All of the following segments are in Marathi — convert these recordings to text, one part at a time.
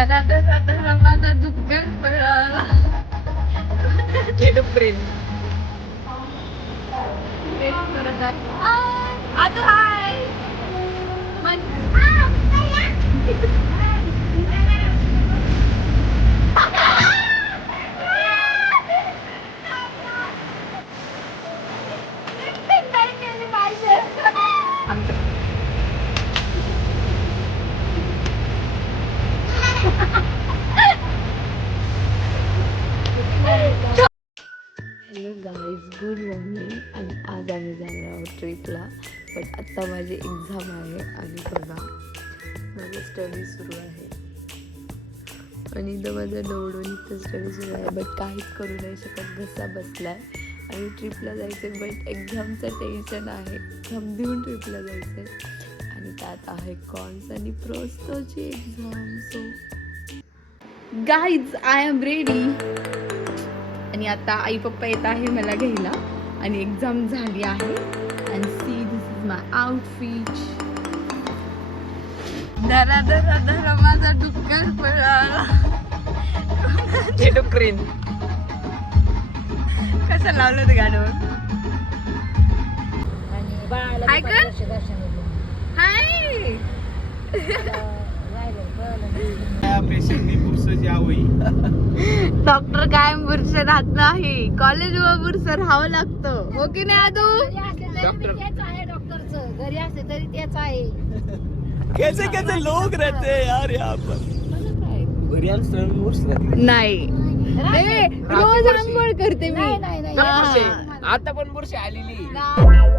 माझा दुःख आता hi hello guys, good morning. आणि आज आम्ही जाणार आहोत ट्रिपला. पण आत्ता माझी एक्झाम आहे आणि बघा माझं स्टडी सुरू आहे आणि इथं माझं डोळून इथं स्टडी सुरू आहे. बट काहीच करू नाही शकत, घसा बसला आहे. आणि ट्रिपला जायचं आहे बट एक्झामचं टेन्शन आहे. एक्झाम देऊन ट्रिपला जायचं आहे आणि त्यात आहे कॉन्स आणि प्रोस्टोची exam. So guys, I am ready. आणि आता आई पप्पा येत आहे मला घ्यायला आणि एक्झाम झाली आहे. And see, this is my outfit. धरा धरा धरा माझा डुक्कर पळाला. डुक्करीन कसं लावलं ते गाणं? हाय कर, हाय. डॉक्टर काय बुरस राहत नाही, कॉलेज व बुरस राहावं लागतं, हो की नाही आदू? डॉक्टरचं घरी असते तरी तेच आहे. कैसे कैसे लोग रहते हैं यार यहाँ पर. नाही, रोज आंघोळ करते मी. आता पण बुरशी आलेली.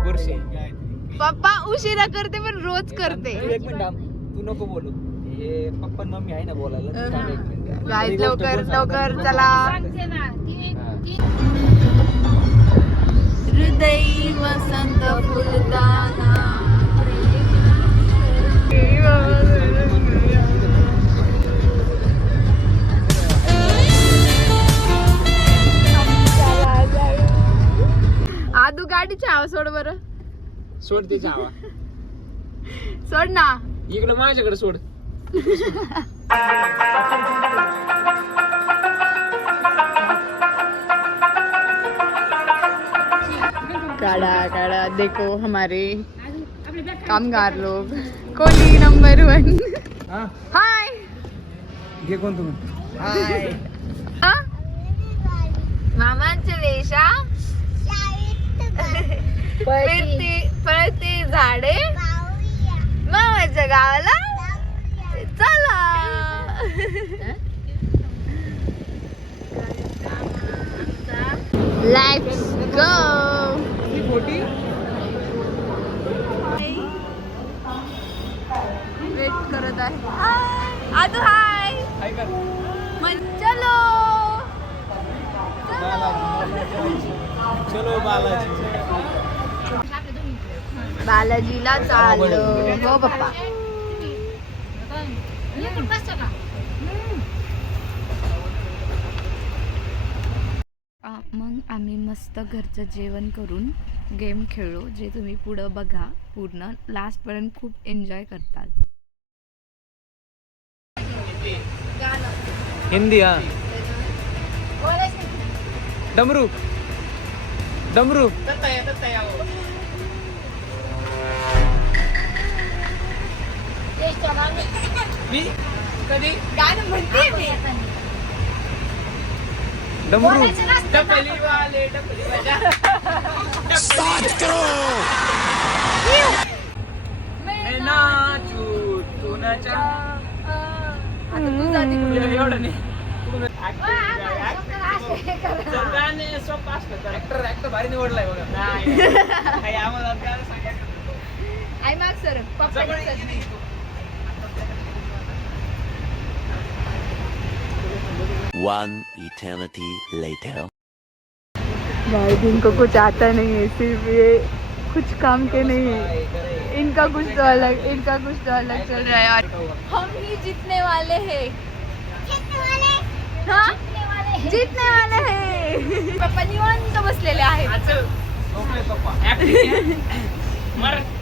बुरशी पप्पा उशिरा करते पण रोज करते. एक मिनिट तू नको बोलू, हे पप्पा मम्मी आहे ना बोलायला. गाईज, लवकर लवकर चला. हृदय वसंत फुलताना. आदू गाडीची आवाज सोड बरं. सोड ते जावा, सोड ना. इकडे माझ्याकडे सोड. काढ़ा काढ़ा देखो हमारे कामगार लोग. कोहली नंबर 1. हाय. घे कोण तुम्ही? हाय. मामांचे वेशा पळते झाडे मामाच्या गावाला चला. Let's go. वेट करत आहे आदू. हाय. चलो चलो बालाजी. बालाजीला चाललो हो पप्पा. मग आम्ही मस्त घरचं जेवण करून गेम खेळलो, जे तुम्ही पुढं बघा. पूर्ण लास्ट पर्यंत खूप एन्जॉय करतात. हिंदी. हा, डमरू डमरू. मी कधी गाणं म्हणते मी. डमरू. डबली वाले डबली वाजा. मैं नाचू तू नाचा. आता तू जाती कुठे? एवढं नाही. गाणे सोपं असतं. ऍक्टर भारी निवडलाय बघा. नाही आम्हाला गाणं सांगायचं. आई माग सर पप्पा. One eternity later. भाई, इनको कुछ आता नहीं है, सिर्फ ये कुछ काम के नहीं है. इनका कुछ तो अलग चल रहा है. और हम ही जीतने वाले हैं. हाँ, जीतने वाले हैं. पप्पा निवांत बसलेले आहेत.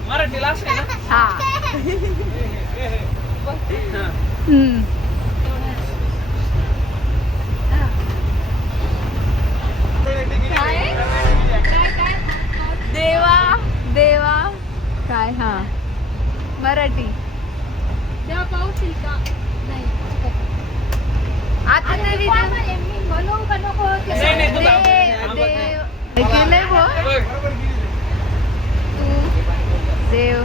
मराठीला असं आहे ना. हा. देवा देवा काय हा मराठी देवा पावशील का नाही आता तरी मी म्हणू का नको ते नाही, नाही, तू देव केलंय हो तू देव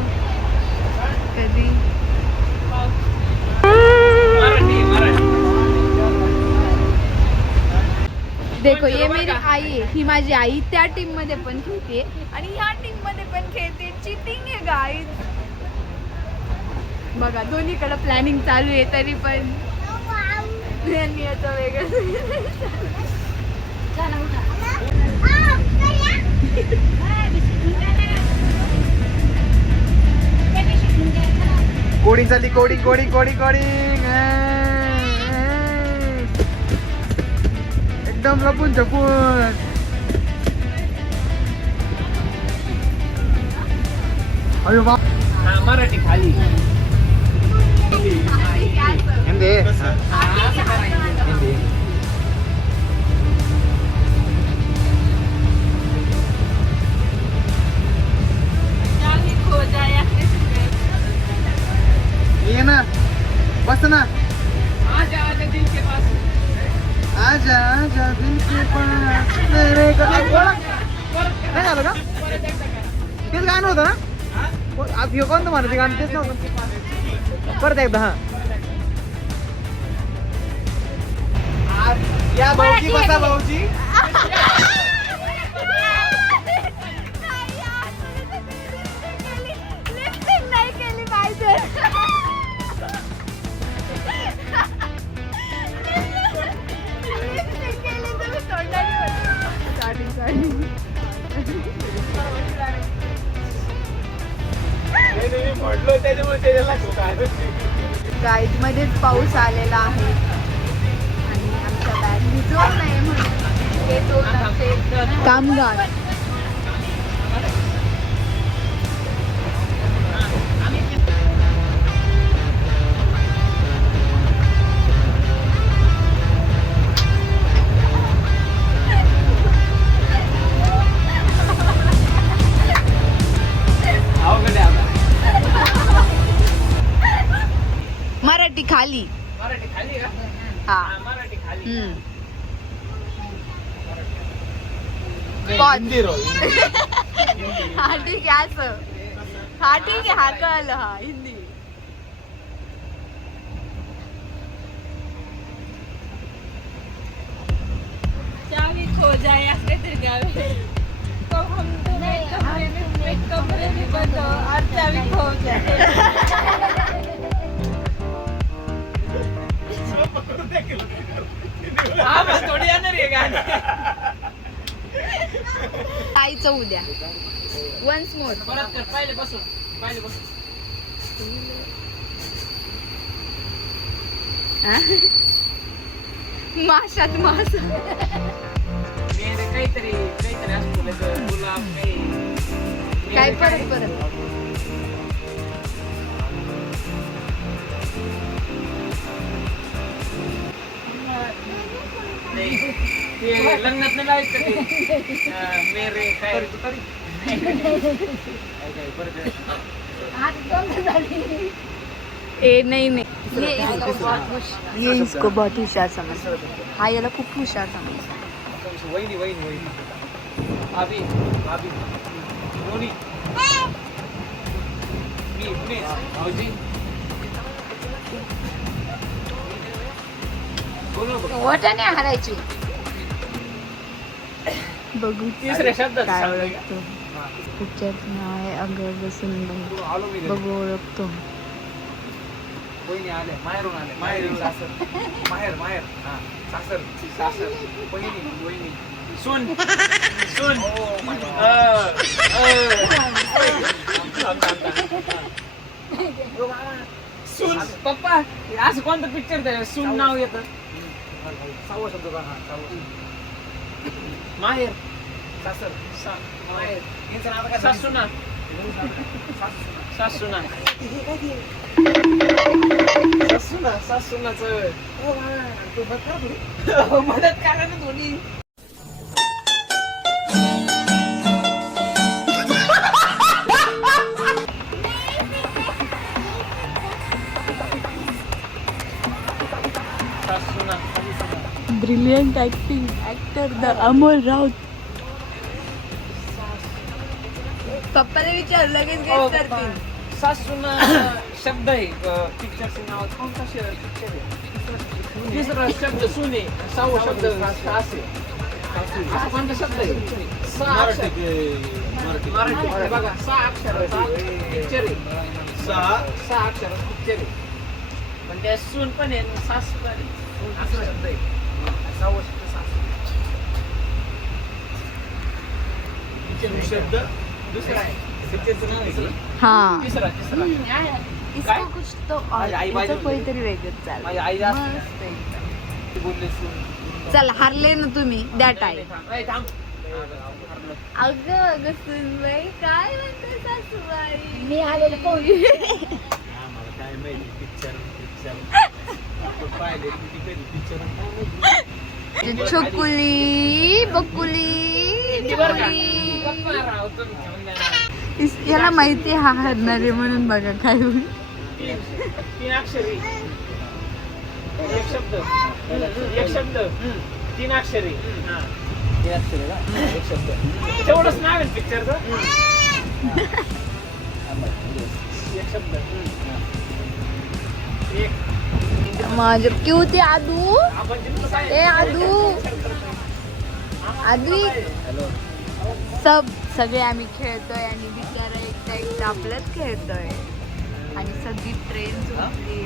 कधी देखो ये मेरी आई आहे ही माझी आई त्या टीम मध्ये पण खेळते आणि ह्या टीम मध्ये पण खेळते चिटिंग आहे गाईज बघा दोन्हीकडे प्लॅनिंग चालू आहे तरी पण यांनी याचं वेगळं कोडिंग चालली कोडिंग कोडिंग कोडिंग कोडिंग एकदम लपून छपून अरे वा मराठी खाली हिंदी हिंदी ये ना बस ना आजा आजा दिल के पास आजा आजा दिल के पास मेरे नाही आलं का तेच गाणं होतं ना कोणतं म्हणत ते गाणं तेच नव्हतं परत एकदा हा या भाऊजी बसा भाऊजी नाही केली पाहिजे गाईड मध्येच पाऊस आलेला आहे आणि आमच्या बॅग भिजवत नाही म्हणून हे दोन असे कामगार मराठी खाली मराठी खाली का हा मराठी खाली हिंदी हा ठीक आहे असं हा ठीक आहे हा कळलं हा हिंदी चावी खो जाए असले तरी द्यावे तो हम तुम्हें कमरे में बंद हो और चावी खो जाए थोडी येणार आहे गाणी आईचं उद्या वन्स मोर परत कर पहिले बसून माशात मास काहीतरी असतो गुलाब काही काय परत ते लग्नात नाही लावायचं ते मेरे काय ए नहीं ये इसको बहुत होशियार समझ हा याला खूप हुशार समज वहिनी भाभी रोनी मी भाऊजी वटाने हारायची बघू तिसऱ्या शब्दात काय सांगा. ओळखतो पिक्चरचं नाव आहे अगर बसून आलो मी घरी. बघू ओळखतो वहिनी आले माहेरून आले माहेर सासर माहेर हा सासर वहिनी सुन सुन पप्पा असं कोणतं पिक्चर सुन नाव येतं सावं शब्द का हा सावं माहेर सासर माहेर यांचं नाव काय सासूना सासूनाचं मदत करा ना दोन्ही brilliant acting actor the Amol Raut. पप्पाने विचारलं लगेच गेस करतील. सासून शब्द आहे पिक्चरचं नाव कोणता पिक्चर आहे तिसरा शब्द सुने सहावा शब्द सासे असा कोणता शब्द आहे सहा अक्षर मराठी बघा 6 अक्षराचा पिक्चर आहे 6 अक्षराचा पिक्चर आहे पण त्या सून पण आहे आणि सास पण आहे असा शब्द आहे सहावा शब्द सासू शब्द दुसरा आहे पिक्चरचं नाव आहे हा तिसरा इसको कुछ तो और इसको काहीतरी वेगळंच चालेल. माझी आई जास्त मस्त आहे. बोलले सून चल हारले ना तुम्ही दॅट आहे. थांब अगं अगं सुनबाई काय म्हणते सासूबाई. मी आलेलं पोळी छोकुली बकुली याला माहिती हा हरणार आहे म्हणून बघा काय होईल. 3 अक्षरी एक शब्द 3 अक्षरी एक शब्द तेवढंच नाव आहे पिक्चरचं एक शब्द माझे क्यों ते आदू ए आदू आदू सगळे आम्ही खेळतोय आणि बिचारा एकटा आपलंच खेळतोय आणि सगळी ट्रेन सुटली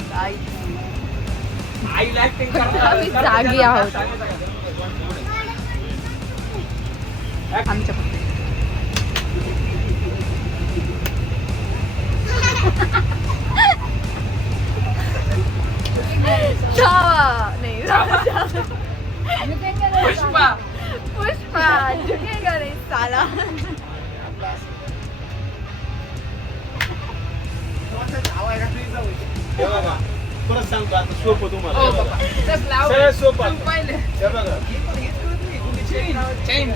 आईला ऍक्टिंग आम्ही जागी आहोत आमच्या पुष्पा पुष्पा झुकेगा रे साला. परत सांगतो आता सोपं तुम्हाला ओ बाबा सरळ सोपं तू पाहिलं हे बघा चैन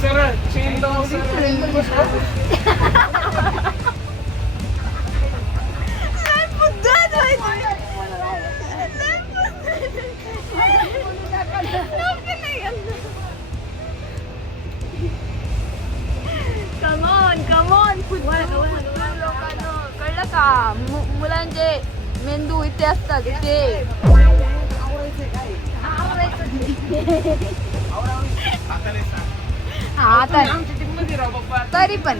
सरळ चैन लावून कमॉन लोकांना कळलं का मुलांचे मेंदू इथे असतात इथे. हा तरी पण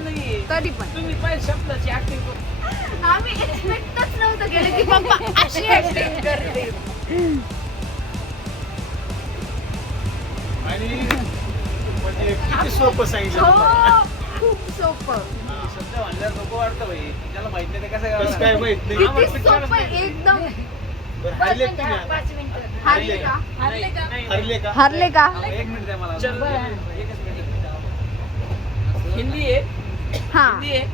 तुम्ही पाहिजे शब्दाची ऍक्टिंग करू आम्ही एक्सपेक्टच नव्हतं केलं की पप्पा अशी ऍक्टिंग करते. आणि म्हणजे किती सोपं सांगितलं तुम्हाला. खूप सोपं. शब्द म्हणल्यावर नको वाटतं भाई त्याला माहित नाही ते कसं कसं काय माहित नाही. किती सोपं एकदम. बरं, हारले का तुम्ही आता? हारले का हारले का हारले का 1 मिनिट द्या मला एकच मिनिट हिंदी आहे हा हिंदी आहे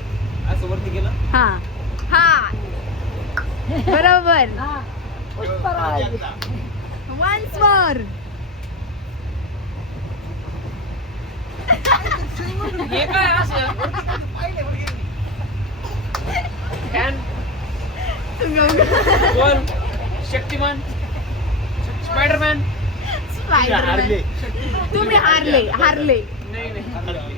असं वरती गेलं हा हा बरोबर. Once more. हे काय असं फॅन कोण शक्तिमान स्पायडरमॅन हारले तुम्ही हारले हारले नाही नाही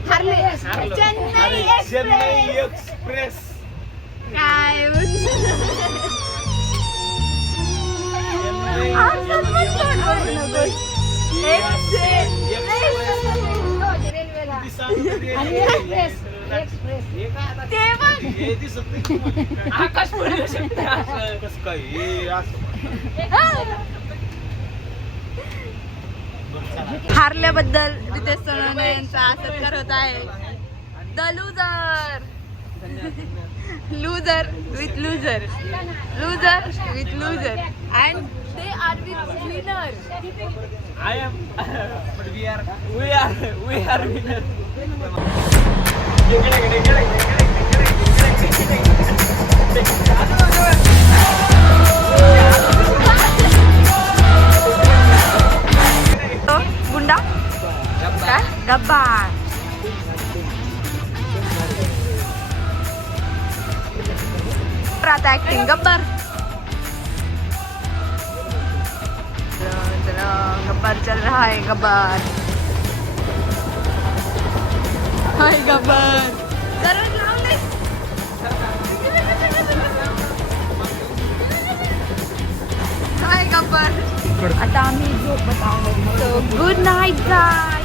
हारले. हारलो. चेन्नई चेन्नई एक्सप्रेस एक्सप्रेस काय ते पण हे दिसत नाही. आकाश पडलं शकते असं कसं काय हे असं हारल्याबद्दल रितेश सोनवणे यांचा सत्कार होत आहे. The loser loser with loser loser with loser and they are with winner. I am but we are winner. गुंडा काय गब्बा आता ऍक्टिंग गब्बर गब्बर चल रहा है गब्बर. हाय गब्बर. दरवाजा लावून दे. हाय गब्बर. आता आम्ही झोपत आहोत. गुड नाईट गाय.